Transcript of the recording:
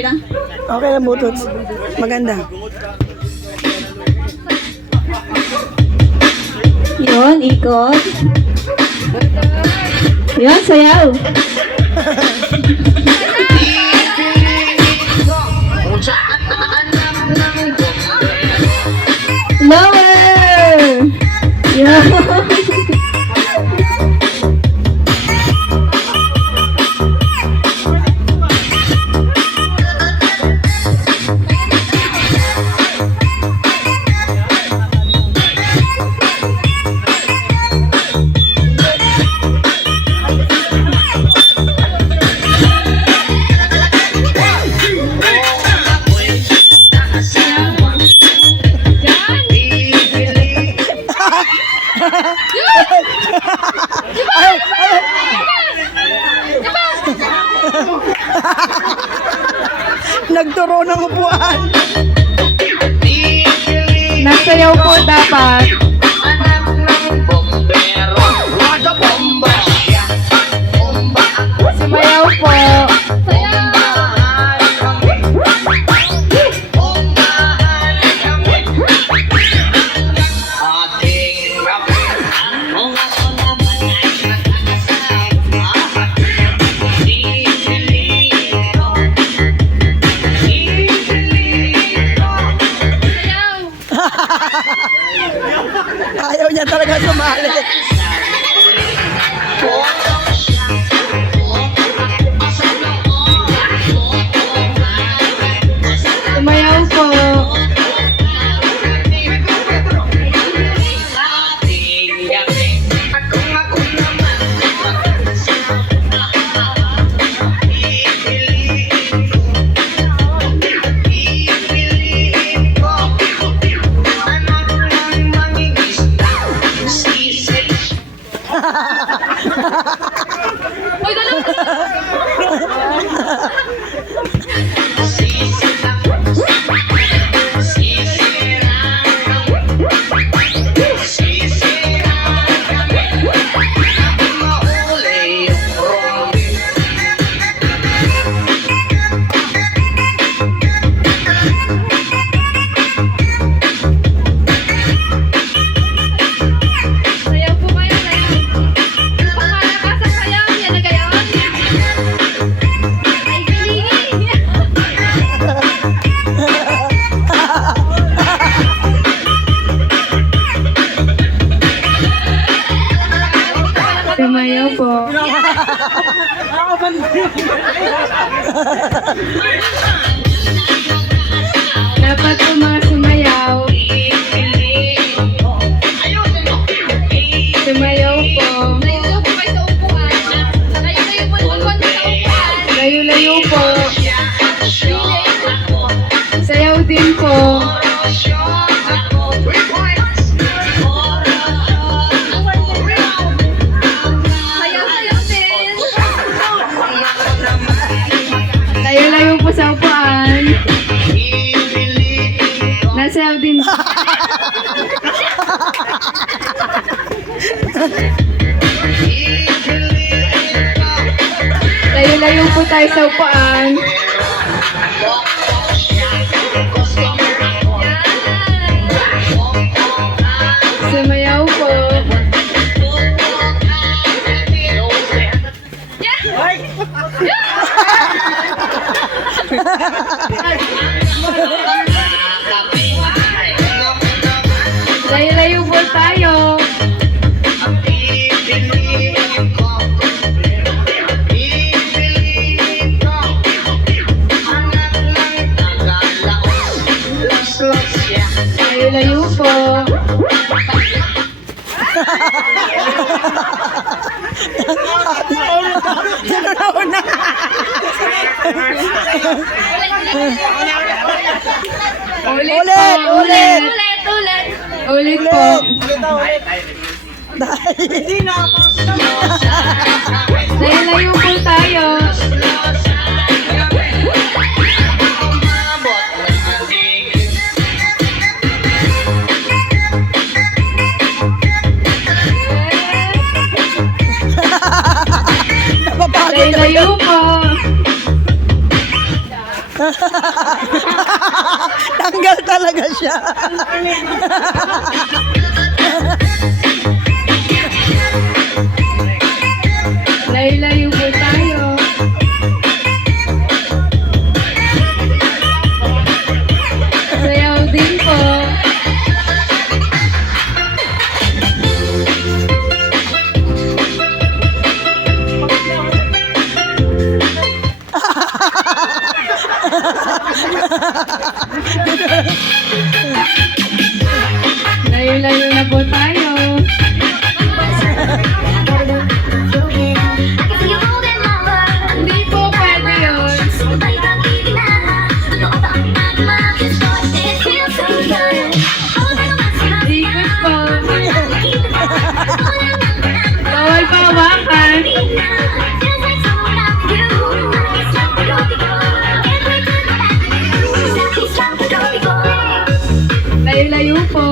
Okay lang? Okay lang, butots. Maganda. Yun, ikot. Yun, sayaw. Lower! Yun. Nagturo ng upuan. Nasayaw po dapat. Sumayaw po. Ayaw niya talaga sumali. Sumayaw po. Uy, ganun! Sayaw po kayo, sayaw. Pangalakas ang sayaw, yan na gayon. Ay, galing. Sumayaw po. Dapat po mga sumayaw. Sumayaw po. Layo po kayo sa upuan. Layo-layo po sa upuan. Layo-layo po. Sayaw din po. Sayaw-sayaw din. Layo-layo po sa upuan. Nasayaw din. Layo-layo po tayo sa upuan. Sumayaw po. Layo-layo po tayo. Layo-layo po. Una. Ulit. Ulit po. Layo-layo po tayo. Layo-layo po. talaga siya. Layo-layo po tayo. Sayaw din po. Layo-layo na po tayo. Hindi po pwede yun. Ikot po. Bawal pa hawakan. Layo-layo po.